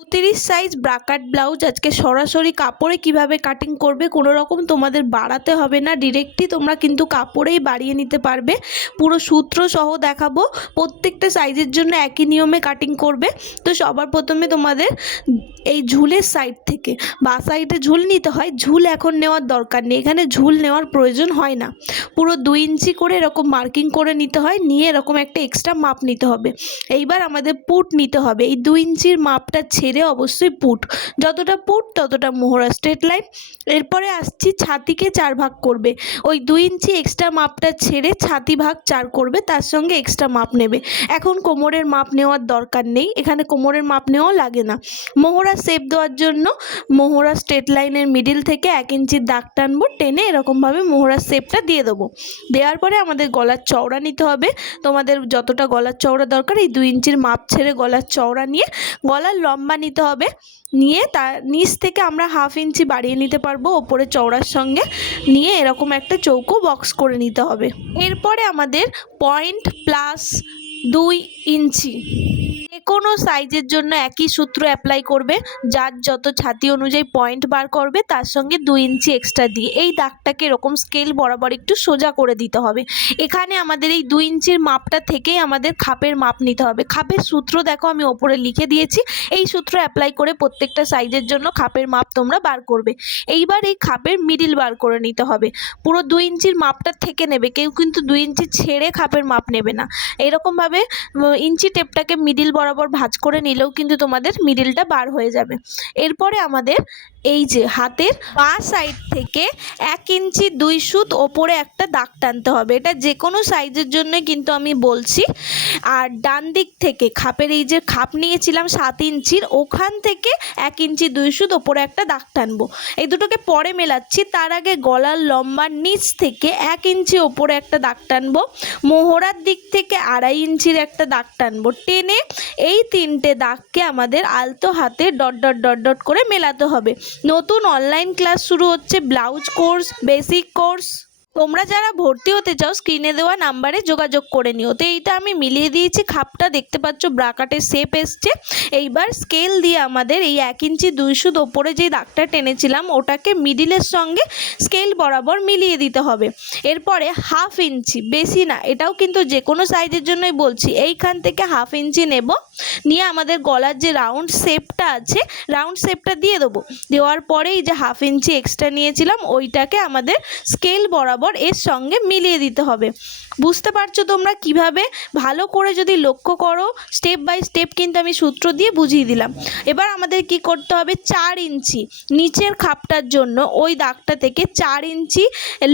৩৪ size bra cut blouse আজকে সরাসরি কাপড়ে কিভাবে কাটিং করবে, কোনো রকম তোমাদের বাড়াতে হবে না, ডিরেক্টলি তোমরা কিন্তু কাপড়েই বাড়িয়ে নিতে পারবে। পুরো সূত্র সহ দেখাবো, প্রত্যেকটা সাইজের জন্য একই নিয়মে কাটিং করবে। তো সবার প্রথমে তোমাদের এই ঝুলের সাইড থেকে বা সাইডে ঝুল নিতে হয়, ঝুল এখন নেওয়ার দরকার নেই, এখানে ঝুল নেওয়ার প্রয়োজন হয় না। পুরো 2 ইঞ্চি করে এরকম মার্কিং করে নিতে হয়, নিয়ে এরকম একটা এক্সট্রা মাপ নিতে হবে। এইবার আমাদের পুট নিতে হবে, এই 2 ইঞ্চির মাপটা ছেড়ে অবশ্যই পুট, যতটা পুট ততটা মোহরা স্ট্রেট লাইন। এরপরে আসছি ছাতিকে 4 ভাগ করবে, ওই 2 ইঞ্চি এক্সট্রা মাপটা ছেড়ে ছাতি ভাগ 4 করবে, তার সঙ্গে এক্সট্রা মাপ নেবে। এখন কোমরের মাপ নেওয়ার দরকার নেই, এখানে কোমরের মাপ নেওয়া লাগে না। মোহরা শেপ দেওয়ার জন্য মোহরা স্ট্রেট লাইনের মিডিল থেকে 1 ইঞ্চির দাগ টানবো, টেনে এরকমভাবে মোহরার শেপটা দিয়ে দেবো। দেওয়ার পরে আমাদের গলার চওড়া নিতে হবে, তোমাদের যতটা গলার চওড়া দরকার এই 2 ইঞ্চির মাপ ছেড়ে গলার চওড়া নিয়ে গলার লম্বা নিতে হবে, নিয়ে তার নিচ থেকে আমরা 1/2 ইঞ্চি বাড়িয়ে নিতে পারবো ওপরে চওড়ার সঙ্গে, নিয়ে এরকম একটা চৌকো বক্স করে নিতে হবে। এরপরে আমাদের পয়েন্ট প্লাস 2 ইঞ্চি কোনো সাইজের জন্য একই সূত্র অ্যাপ্লাই করবে, যার যত ছাতি অনুযায়ী পয়েন্ট বার করবে তার সঙ্গে 2 ইঞ্চি এক্সট্রা দিয়ে এই দাগটাকে এরকম স্কেল বরাবর একটু সোজা করে দিতে হবে। এখানে আমাদের এই 2 ইঞ্চির মাপটা থেকেই আমাদের খাপের মাপ নিতে হবে। খাপের সূত্র দেখো আমি ওপরে লিখে দিয়েছি, এই সূত্র অ্যাপ্লাই করে প্রত্যেকটা সাইজের জন্য খাপের মাপ তোমরা বার করবে। এইবার এই খাপের মিডিল বার করে নিতে হবে, পুরো 2 ইঞ্চির মাপটা থেকে নেবে, কেউ কিন্তু 2 ইঞ্চি ছেড়ে খাপের মাপ নেবে না। এইরকমভাবে ইঞ্চি টেপটাকে মিডিল বরাবর ভাঁজ করে নিলেও কিন্তু তোমাদের মিডিলটা বার হয়ে যাবে। এরপরে আমাদের এই যে হাতের বাঁ সাইড থেকে 1 ইঞ্চি 2 সুত ওপরে একটা দাগ টানতে হবে, এটা যে কোনো সাইজের জন্য কিন্তু আমি বলছি। আর ডান দিক থেকে খাপের এই যে খাপ নিয়েছিলাম 7 ইঞ্চির, ওখান থেকে 1 ইঞ্চি 2 সুত ওপরে একটা দাগ টানবো। এই দুটোকে পরে মেলাচ্ছি, তার আগে গলার লম্বার নিচ থেকে 1 ইঞ্চি ওপরে একটা দাগ টানবো, মোহরার দিক থেকে 2.5 ইঞ্চির একটা দাগ টানবো, টেনে এই 3টে দাগকে আমাদের আলতো হাতে ডট ডট ডট ডট করে মেলাতে হবে। নতুন অনলাইন ক্লাস শুরু হচ্ছে, ব্লাউজ কোর্স, বেসিক কোর্স। তোমরা যারা ভর্তি হতে চাও স্ক্রিনে দেওয়া নাম্বারে যোগাযোগ করে নিও। তো এইটা আমি মিলিয়ে দিয়েছি, খাপটা দেখতে পাচ্ছ ব্রাকাটের শেপ এসছে। এইবার স্কেল দিয়ে আমাদের এই 1 ইঞ্চি 2 সুত ওপরে যে দাগটা টেনেছিলাম ওটাকে মিডিলের সঙ্গে স্কেল বরাবর মিলিয়ে দিতে হবে। এরপরে 1/2 ইঞ্চি, বেশি না, এটাও কিন্তু যে কোনো সাইজের জন্যই বলছি, এইখান থেকে 1/2 ইঞ্চি নেব, নিয়ে আমাদের গলার যে রাউন্ড শেপটা আছে রাউন্ড শেপটা দিয়ে দেবো। দেওয়ার পরে এই যে 1/2 ইঞ্চি এক্সট্রা নিয়েছিলাম ওইটাকে আমাদের স্কেল বরাবর এর সঙ্গে মিলিয়ে দিতে হবে। বুঝতে পারছো তোমরা কিভাবে? ভালো করে যদি লক্ষ্য করো, স্টেপ বাই স্টেপ কিন্তু আমি সূত্র দিয়ে বুঝিয়ে দিলাম। এবার আমাদের কি করতে হবে, 4 ইঞ্চি নিচের খাপটার জন্য ওই দাগটা থেকে 4 ইঞ্চি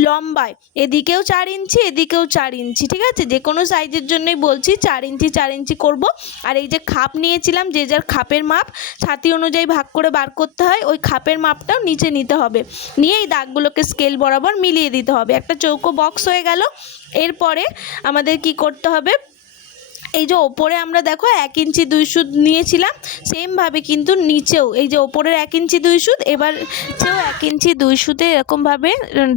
লম্বায়, এদিকেও 4 ইঞ্চি এদিকেও 4 ইঞ্চি, ঠিক আছে? যে কোনো সাইজের জন্যই বলছি 4 ইঞ্চি 4 ইঞ্চি করব। আর এই যে খাপ নিয়েছিলাম, যে যার খাপের মাপ ছাতি অনুযায়ী ভাগ করে বার করতে হয়, ওই খাপের মাপটাও নিচে নিতে হবে, নিয়ে এই দাগগুলোকে স্কেল বরাবর মিলিয়ে দিতে হবে, একটা চৌকো বক্স হয়ে গেল। এরপরে আমাদের কি করতে হবে, এই যে ওপরে আমরা দেখো 1 ইঞ্চি 2 সুত নিয়েছিলাম, সেমভাবে কিন্তু নিচেও এই যে ওপরের 1 ইঞ্চি 2 সুত, এবার নিচেও 1 ইঞ্চি 2 সুতে এরকমভাবে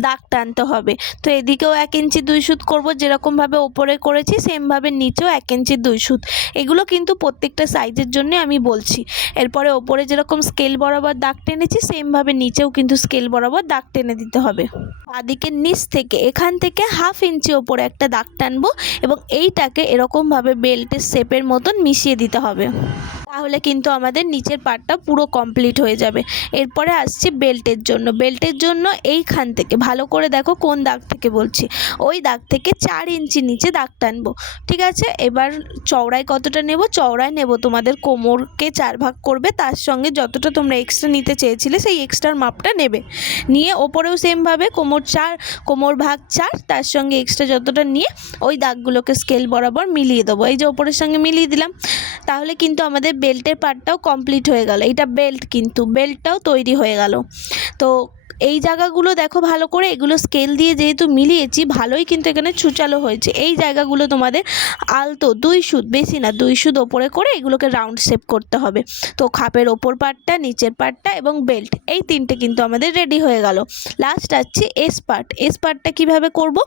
দাগ টানতে হবে। তো এদিকেও 1 ইঞ্চি 2 সুত করবো, যেরকমভাবে ওপরে করেছি সেমভাবে নিচেও 1 ইঞ্চি 2 সুত। এগুলো কিন্তু প্রত্যেকটা সাইজের জন্য আমি বলছি। এরপরে ওপরে যেরকম স্কেল বরাবর দাগ টেনেছি সেমভাবে নিচেও কিন্তু স্কেল বরাবর দাগ টেনে দিতে হবে। বাঁদিকের নিচ থেকে এখান থেকে 1/2 ইঞ্চি ওপরে একটা দাগ টানবো এবং এইটাকে এরকমভাবে বেল্টের শেপের মতন মিশিয়ে দিতে হবে, তাহলে কিন্তু আমাদের নিচের পার্টটা পুরো কমপ্লিট হয়ে যাবে। এরপরে আসছে বেল্টের জন্য। বেল্টের জন্য এইখান থেকে ভালো করে দেখো কোন দাগ থেকে বলছি, ওই দাগ থেকে 4 ইঞ্চি নিচে দাগ টানবো, ঠিক আছে? এবার চওড়ায় কতটা নেব, চওড়ায় নেব তোমাদের কোমরকে 4 ভাগ করবে, তার সঙ্গে যতটা তোমরা এক্সট্রা নিতে চেয়েছিলে সেই এক্সট্রার মাপটা নেবে, নিয়ে ওপরেও সেমভাবে কোমর ভাগ 4, তার সঙ্গে এক্সট্রা যতটা নিয়ে ওই দাগগুলোকে স্কেল বরাবর মিলিয়ে দেবো। এই যে ওপরের সঙ্গে মিলিয়ে দিলাম, তাহলে কিন্তু আমাদের বেল্টের পার্টটাও কমপ্লিট হয়ে গেল। এটা বেল্ট, কিন্তু বেল্টটাও তৈরি হয়ে গেল। তো এই জায়গাগুলো দেখো ভালো করে, এগুলো স্কেল দিয়ে যেহেতু মিলিয়েছি ভালোই কিন্তু এখানে ছুচালো হয়েছে। এই জায়গাগুলো তোমাদের আলতো 2 সুত, বেশি না 2 সুত ওপরে করে এগুলোকে রাউন্ড শেপ করতে হবে। তো খাপের ওপর পার্টটা, নিচের পার্টটা এবং বেল্ট, এই তিনটে কিন্তু আমাদের রেডি হয়ে গেল। লাস্ট আসছে এস পার্ট। এস পার্টটা কীভাবে করব?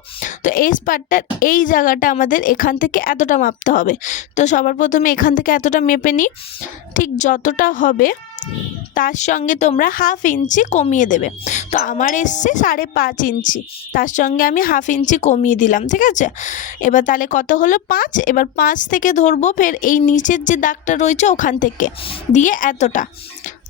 তো এস পার্টটার এই জায়গাটা আমাদের এখান থেকে এতটা মাপতে হবে। তো সবার প্রথমে এখান থেকে এতটা মেপে নিই। ঠিক যতটা হবে তার সঙ্গে তোমরা 1/2 ইঞ্চি কমিয়ে দেবে। তো আমার এসছে 5.5 ইঞ্চি, তার সঙ্গে আমি 1/2 ইঞ্চি কমিয়ে দিলাম, ঠিক আছে। এবার তাহলে কত হলো? 5। এবার 5 থেকে ধরবো, ফের এই নিচের যে দাগটা রয়েছে ওখান থেকে দিয়ে এতটা,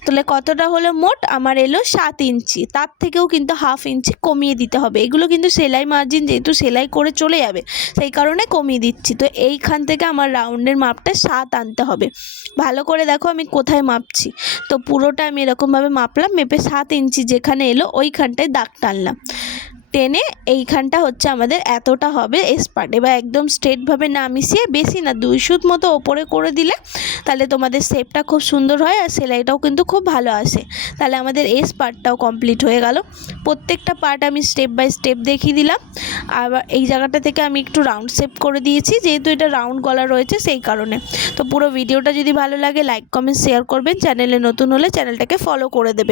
তাহলে কতটা হলো? মোট আমার এলো 7 ইঞ্চি। তার থেকেও কিন্তু 1/2 ইঞ্চি কমিয়ে দিতে হবে। এগুলো কিন্তু সেলাই মার্জিন, যেহেতু সেলাই করে চলে যাবে সেই কারণে কমিয়ে দিচ্ছি। তো এইখান থেকে আমার রাউন্ডের মাপটা 7 আনতে হবে। ভালো করে দেখো আমি কোথায় মাপছি। তো পুরোটা আমি এরকমভাবে মাপলাম, মেপে 7 ইঞ্চি যেখানে এলো ওইখানটায় দাগ টানলাম, টেনে এইখানটা হচ্ছে আমাদের এতটা হবে এস পার্ট। এবার একদম স্ট্রেটভাবে না মিশিয়ে, বেশি না 2 সুত মতো ওপরে করে দিলে তাহলে তোমাদের শেপটা খুব সুন্দর হয় আর সেলাইটাও কিন্তু খুব ভালো আসে। তাহলে আমাদের এস পার্টটাও কমপ্লিট হয়ে গেল। প্রত্যেকটা পার্ট আমি স্টেপ বাই স্টেপ দেখিয়ে দিলাম। আবার এই জায়গাটা থেকে আমি একটু রাউন্ড শেপ করে দিয়েছি, যেহেতু এটা রাউন্ড গলা রয়েছে সেই কারণে। তো পুরো ভিডিওটা যদি ভালো লাগে লাইক কমেন্ট শেয়ার করবেন, চ্যানেলে নতুন হলে চ্যানেলটাকে ফলো করে দেবেন।